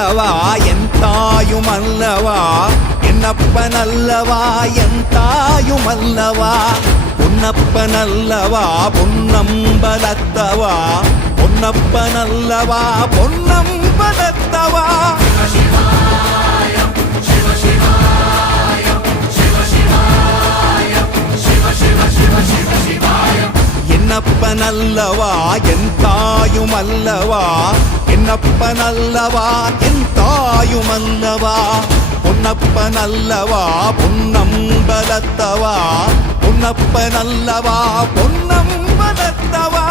அல்லவா என் தாயும் அல்லவா என்னப்பன் அல்லவா என் தாயும் அல்லவா பொன்னப்பன் அல்லவா பொன்னம்பலத்தவா பொன்னப்பன் அல்லவா பொன்னம்பலத்தவா என்னப்பன் அல்லவா என் தாயும் அல்லவா என்னப்பன் அல்லவா என் தாயும் அல்லவா பொன்னப்பன் அல்லவா பொன்னம்பலத்தவா பொன்னப்பன் அல்லவா பொன்னம்பலத்தவா